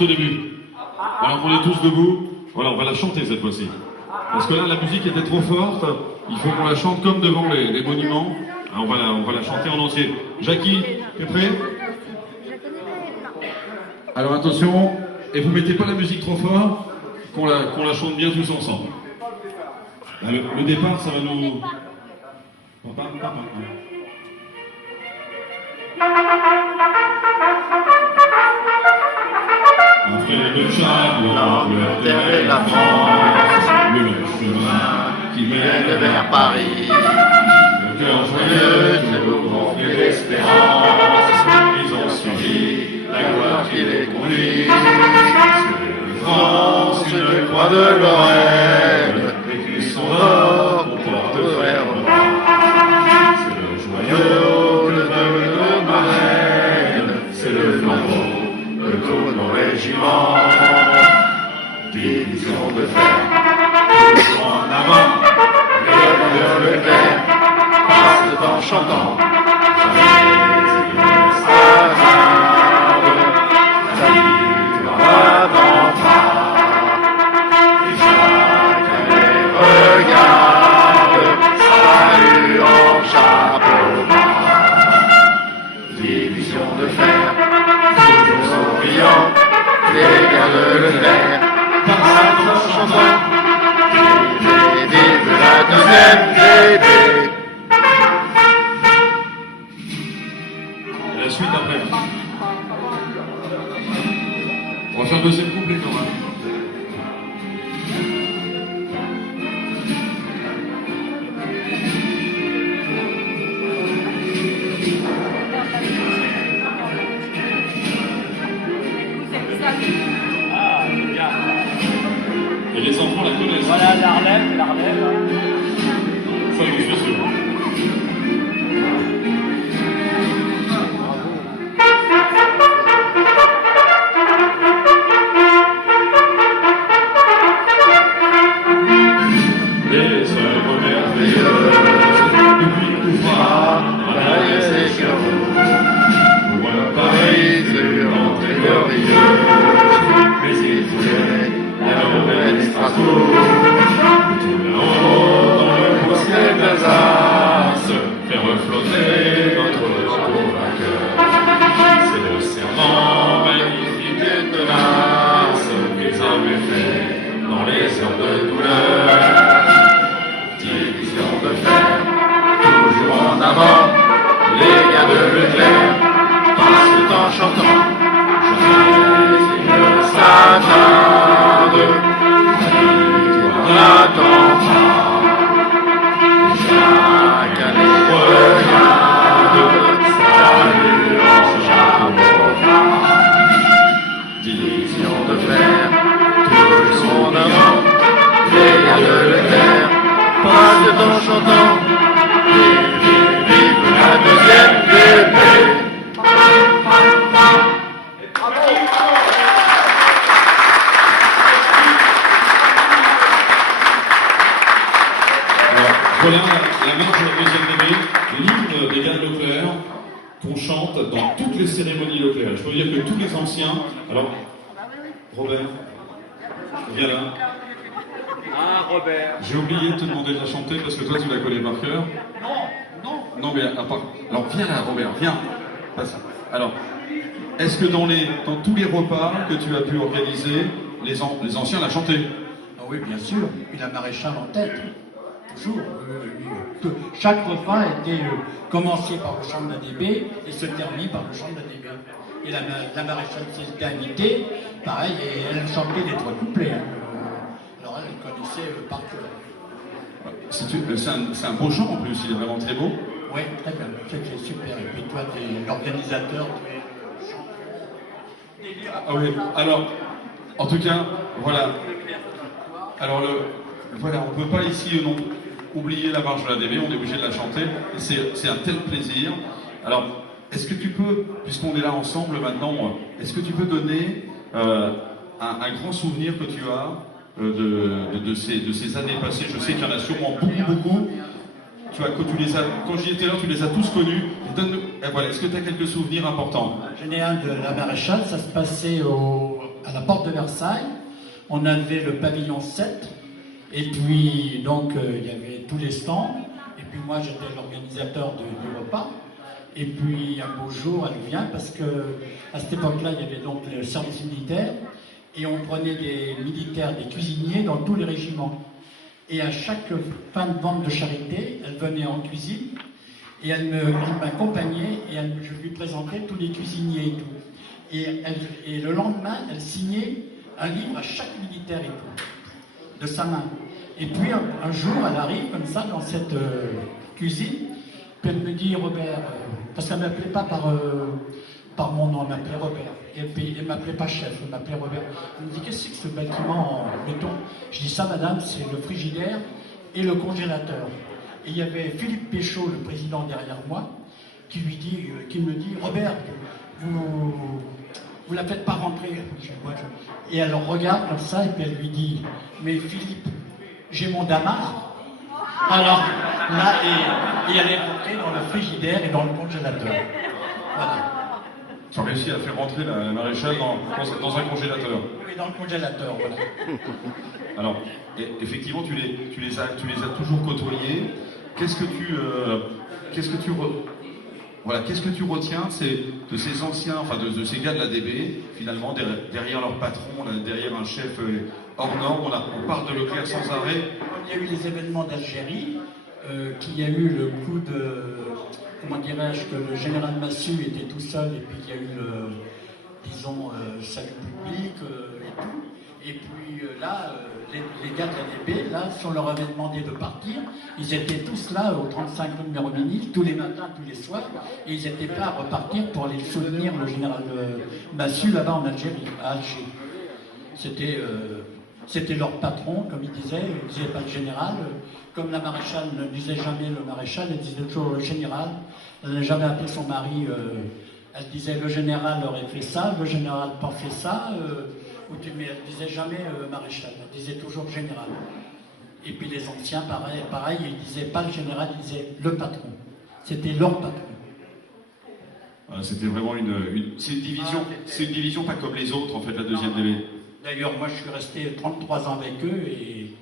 remettre au début. Alors on est tous debout. Voilà, on va la chanter cette fois-ci. Parce que là, la musique était trop forte. Il faut qu'on la chante comme devant les monuments. Alors, on va la chanter en entier. Jackie, t'es prêt? Alors attention, et vous mettez pas la musique trop fort, qu'on la chante bien tous ensemble. Le départ, ça va nous... Après le char, l'Angleterre et la France, le long chemin qui mène vers Paris, le cœur joyeux, nous remplit d'espérance. ils ont suivi La gloire qui les conduit, France, une croix de Lorraine, et son or au porte-frère. c'est le joyeux, Joyeux de nos marraines, c'est le flambeau de tous nos régiments. Division de fer, toujours en avant, le clair, passe en chantant. Et la suite après. On va faire le deuxième couplet quand même. Et les enfants la connaissent. Voilà, la relève, la relève. Ça, je suis sûr. Les œuvres merveilleuses du Couvra, Paris, c'est sur vous. pour un Paris, c'est l'entrée glorieuse. Mais il voulait la nouvelle Strasbourg. tout là-haut, Dans le beau ciel d'Alsace, faire flotter notre drapeau vainqueur. C'est le serment magnifique et tenace qu'ils avaient fait dans les heures de douleur. division de fer, toujours en avant, les gars de Leclerc passent en chantant. Jamais ils ne s'attardent, on n'attend pas. Chaque année regarde, salut en chapeau. Division de fer, toujours en avant, les gars de Leclerc passent en chantant. Vive la deuxième épée. Voilà la marche de la deuxième année, l'hymne des gars de Leclerc qu'on chante dans toutes les cérémonies Leclerc. Je peux dire que tous les anciens. Alors, Robert, viens là. Ah, Robert. J'ai oublié de te demander de la chanter parce que toi tu la connais par cœur. Non, mais à part. Alors viens là, Robert, viens. Passe. Alors, est-ce que dans tous les repas que tu as pu organiser, les anciens la chantaient? Ah oui, bien sûr. Et la maréchale en tête. Toujours. Chaque repas était commencé par le chant de l'ADB et se termine par le chant de l'ADB. Et la maréchale qui était invitée, pareil, et elle chantait les trois couplets. Hein. Alors elle connaissait par cœur. C'est un beau chant en plus, il est vraiment très beau. Oui, très bien. C'est super. Et puis toi, tu es l'organisateur, tu es le chanteur. Ah oui, alors, en tout cas, voilà. Alors, voilà, on ne peut pas ici non oublier la marche de la DB, on est obligé de la chanter. C'est un tel plaisir. Alors, est-ce que tu peux, puisqu'on est là ensemble maintenant, est-ce que tu peux donner un grand souvenir que tu as de ces années passées? Je sais qu'il y en a sûrement beaucoup. Quand j'y étais là, tu les as tous connus. Voilà, est-ce que tu as quelques souvenirs importants? J'en ai un de la maréchale, ça se passait à la porte de Versailles. On avait le pavillon 7, et puis donc il y avait tous les stands, et puis moi j'étais l'organisateur du repas. Et puis un beau jour, elle vient parce que à cette époque-là, il y avait donc le service militaire, et on prenait des militaires, des cuisiniers dans tous les régiments. Et à chaque fin de vente de charité, elle venait en cuisine, et elle m'accompagnait, et je lui présentais tous les cuisiniers et tout. Et le lendemain, elle signait un livre à chaque militaire et tout, de sa main. Et puis un jour, elle arrive comme ça dans cette cuisine, puis elle me dit, Robert, parce qu'elle ne m'appelait pas par mon nom, elle m'appelait Robert. Et puis elle ne m'appelait pas chef, elle m'appelait Robert. Elle me dit, qu'est-ce que c'est que ce bâtiment en béton? Je dis, ça madame, c'est le frigidaire et le congélateur. Et il y avait Philippe Péchaud, le président derrière moi, qui me dit, Robert, vous la faites pas rentrer. Et elle regarde comme ça, et puis elle lui dit, mais Philippe, j'ai mon damar. Alors là, et elle est rentrée dans le frigidaire et dans le congélateur. Voilà. Tu as réussi à faire rentrer la maréchale dans un congélateur. Oui, dans le congélateur, voilà. Alors, effectivement, tu les as toujours côtoyés. Qu'est-ce que tu retiens de ces anciens, enfin de ces gars de l'ADB, finalement, derrière leur patron, derrière un chef hors norme, on parle de Leclerc sans arrêt. Il y a eu les événements d'Algérie, qu'il y a eu le coup de, comment dirais-je, que le général Massu était tout seul, et puis il y a eu le salut public et tout. Et puis là, les gars de l'ADB, là, si on leur avait demandé de partir, ils étaient tous là au 35 rue de Méroménil, tous les matins, tous les soirs, et ils étaient prêts à repartir pour aller soutenir le général Massu là-bas en Algérie, à Alger. C'était leur patron, comme il disait pas le général. Comme la maréchale ne disait jamais le maréchal, elle disait toujours le général. Elle n'a jamais appelé son mari, elle disait le général aurait fait ça, le général pas fait ça, mais elle disait jamais maréchal, elle disait toujours général. Et puis les anciens, pareil, ils disaient pas le général, ils disaient le patron. C'était leur patron. C'était vraiment c'est une division pas comme les autres, en fait, la deuxième DB. D'ailleurs, moi, je suis resté 33 ans avec eux et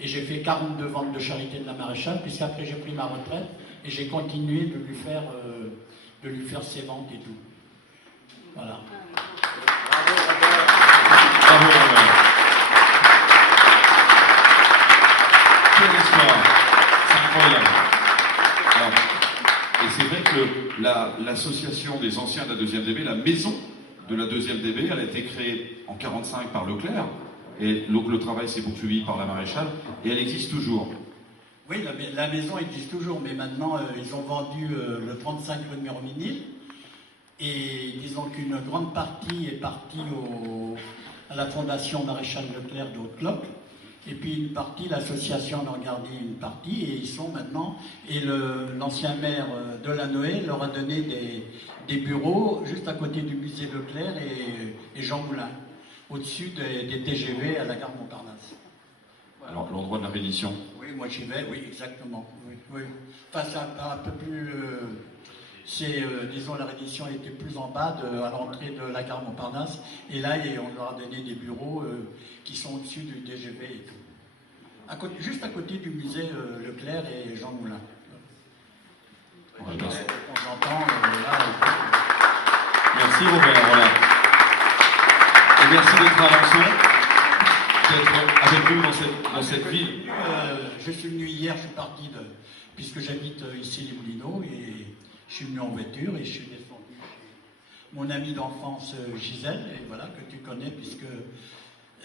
j'ai fait 42 ventes de charité de la maréchale, puisqu'après j'ai pris ma retraite et j'ai continué de lui faire ses ventes et tout. Voilà. Bravo, Robert. Quelle histoire. C'est incroyable. Alors, et c'est vrai que l'association des anciens de la deuxième DB, la maison de la deuxième DB, elle a été créée en 1945 par Leclerc, et donc le travail s'est poursuivi par la maréchale, et elle existe toujours. Oui, la maison existe toujours, mais maintenant ils ont vendu le 35 rue de Méroménil, et disons qu'une grande partie est partie à la fondation Maréchal Leclerc de Haute-Cloque, et puis une partie, l'association en a gardé une partie, et ils sont maintenant, et l'ancien maire de Lannoy leur a donné des bureaux juste à côté du musée Leclerc et Jean Moulin, au-dessus des TGV à la gare Montparnasse. Voilà. Alors, l'endroit de la reddition. Oui, moi j'y vais, oui, exactement. Oui. Enfin, c'est un peu plus... disons, la reddition était plus en bas, à l'entrée de la gare Montparnasse, et là, on leur a donné des bureaux qui sont au-dessus du TGV et tout. Juste à côté du musée Leclerc et Jean Moulin. Ouais, on entend là. Merci Robert, voilà. Et merci d'être avancé, d'être avec nous dans cette ville. Je suis venu hier, je suis parti puisque j'habite ici les Moulineaux, et je suis venu en voiture et je suis descendu chez mon amie d'enfance Gisèle, et voilà, que tu connais, puisque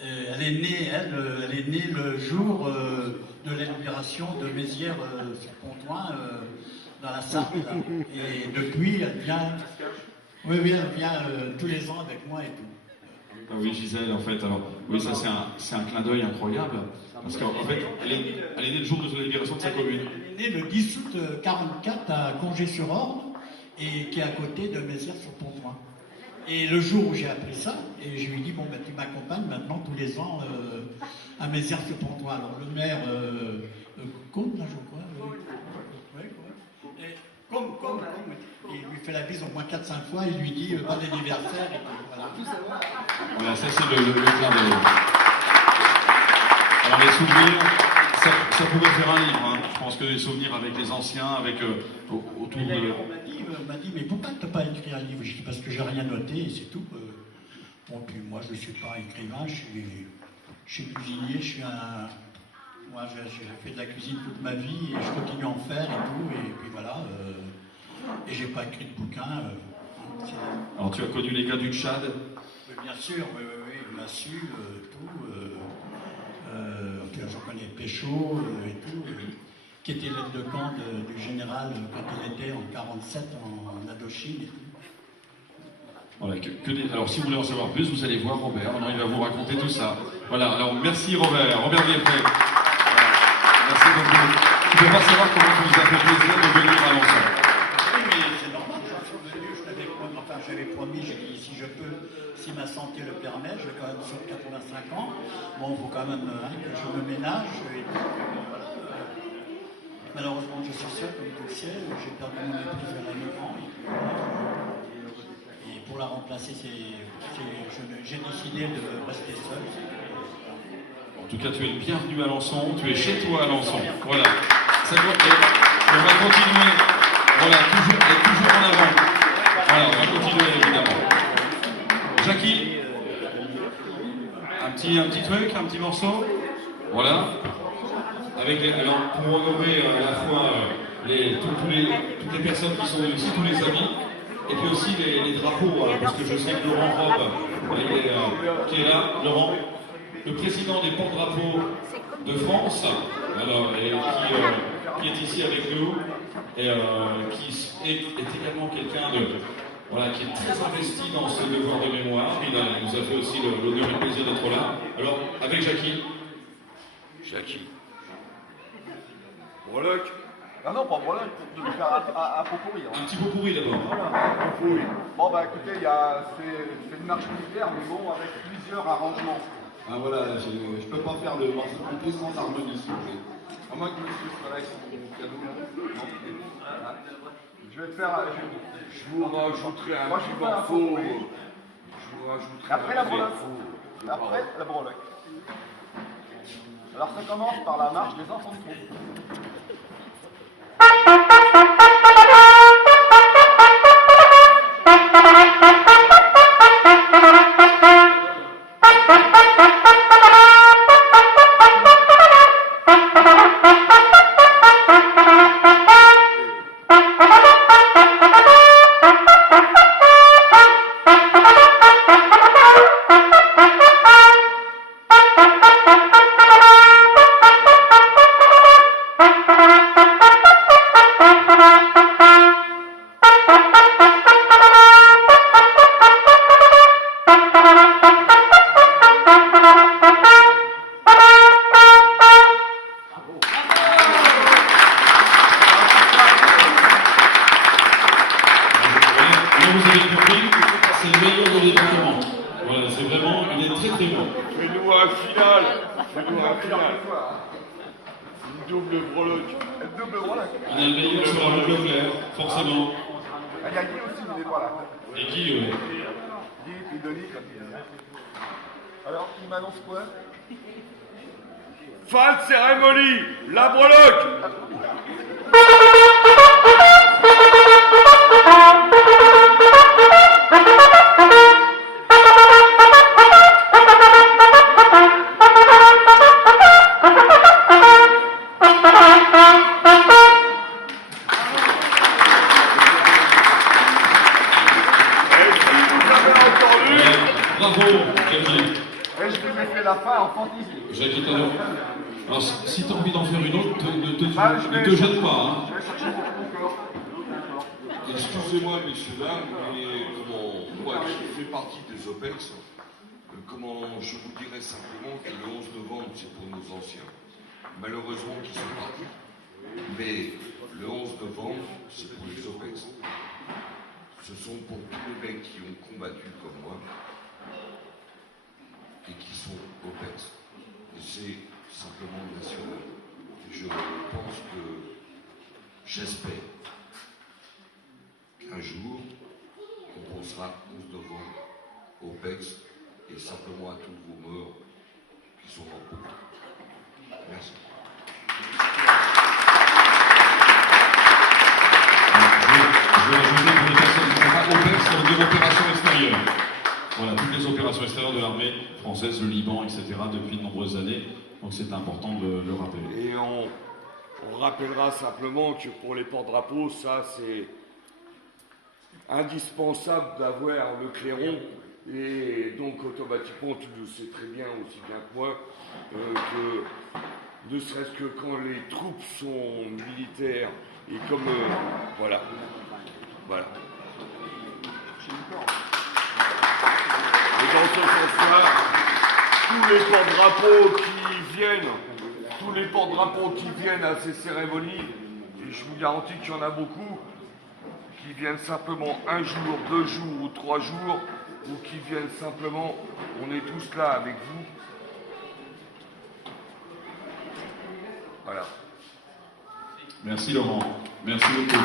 elle est née le jour de la libération de Mézières sur Pontoin, dans la Sarthe. Et depuis, elle vient. Oui, elle vient tous les ans avec moi et tout. Ah oui, Gisèle, en fait, alors, oui, ça c'est un clin d'œil incroyable, parce qu'en fait, elle est née le jour de la libération de sa commune. Elle est née le 10 août 1944 à Congé-sur-Orne, et qui est à côté de Mézières-sur-Pontoin. Et le jour où j'ai appris ça, et je lui ai dit, bon, ben, tu m'accompagnes maintenant tous les ans à Mézières-sur-Pontoin. Alors le maire, Combe, là, je crois. Et, comme, il lui fait la bise au moins 4-5 fois, il lui dit, bon anniversaire, et tout, voilà. Voilà, ça c'est le clin d'œil. Alors les souvenirs, ça pourrait faire un livre. Hein. Je pense que les souvenirs avec les anciens, avec autour de... On m'a dit, mais pourquoi tu n'as pas écrit un livre? Je dis, parce que j'ai rien noté et c'est tout. Bon, puis moi, je ne suis pas écrivain, je suis cuisinier, moi, j'ai fait de la cuisine toute ma vie et je continue à en faire et tout, et puis voilà. Et j'ai pas écrit de bouquin. Alors tu as connu les gars du Tchad? Bien sûr, oui, Massu, tout. Je connais Péchaud et tout, qui était l'aide de camp du général quand il était en 47 en Indochine et tout. Voilà, alors si vous voulez en savoir plus, vous allez voir Robert, maintenant il va vous raconter tout ça. Voilà, alors merci Robert Vieffray. Merci beaucoup. Tu ne peux pas savoir comment ça vous a fait plaisir de venir à Alençon. Oui, mais c'est normal, je suis venu, j'avais promis, j'ai dit si je peux, si ma santé le permet, j'ai quand même sur 85 ans, bon, il faut quand même que je me ménage. Malheureusement, je suis seul, comme tu le sais, j'ai perdu mon épouse à 9 ans. Et pour la remplacer, j'ai décidé de rester seul. En tout cas, tu es le bienvenu à Alençon, tu es chez toi à Alençon. Voilà. Ça doit être, on va continuer. Voilà, toujours en avant. Voilà, on va continuer évidemment. Jackie, un petit truc, un petit morceau. Voilà. Alors, pour honorer à la fois toutes les personnes qui sont ici, tous les amis, et puis aussi les drapeaux, parce que je sais que Laurent Robe, qui est là, Laurent, le président des porte-drapeaux de France, alors, qui est ici avec nous, et qui est également quelqu'un qui est très investi dans ce devoir de mémoire. Il nous a fait aussi l'honneur et le plaisir d'être là. Alors, avec Jackie. Breloque. Ah non, pas breloque, pour le faire à pot pourri. Hein. Un petit pot pourri d'abord. Voilà, pot pourri. Bon, bah écoutez, c'est une marche militaire, mais bon, avec plusieurs arrangements. Ah voilà, je peux pas faire le morceau complet sans harmonie, s'il vous plaît. À moins que monsieur soit là avec son cadeau. Non, ah. Je vais faire. Je vous rajouterai un petit morceau. Je vous rajouterai après la breloque. Après la breloque. Alors ça commence par la marche des enfants de troupe. Alors, il m'annonce quoi? Fin de cérémonie, la breloque. Jackie, alors si tu as envie d'en faire une autre, ne te jette pas. Hein. Excusez-moi, messieurs, dames, mais moi qui fais partie des OPEX, je vous dirais simplement que le 11 novembre, c'est pour nos anciens, malheureusement qui sont partis. Mais le 11 novembre, c'est pour les OPEX. Ce sont pour tous les mecs qui ont combattu comme moi et qui sont OPEX. Et c'est simplement national. Je pense que, j'espère, qu'un jour, on pensera 11 novembre OPEX. OPEX et simplement à tous vos morts qui sont en peau. Merci. Je vais ajouter pour les personnes qui ne sont pas OPEX, ça veut dire opération extérieure. Voilà, toutes les opérations extérieures de l'armée française, le Liban, etc., depuis de nombreuses années. Donc c'est important de le rappeler. Et on rappellera simplement que pour les porte-drapeaux, ça c'est indispensable d'avoir le clairon. Et donc automatiquement, tu le sais très bien, aussi bien que moi, que ne serait-ce que quand les troupes sont militaires et comme voilà. Et dans ce sens-là, tous les porte-drapeaux qui viennent à ces cérémonies, et je vous garantis qu'il y en a beaucoup, qui viennent simplement 1 jour, 2 jours ou 3 jours, ou qui viennent simplement, on est tous là avec vous. Voilà. Merci Laurent, merci beaucoup.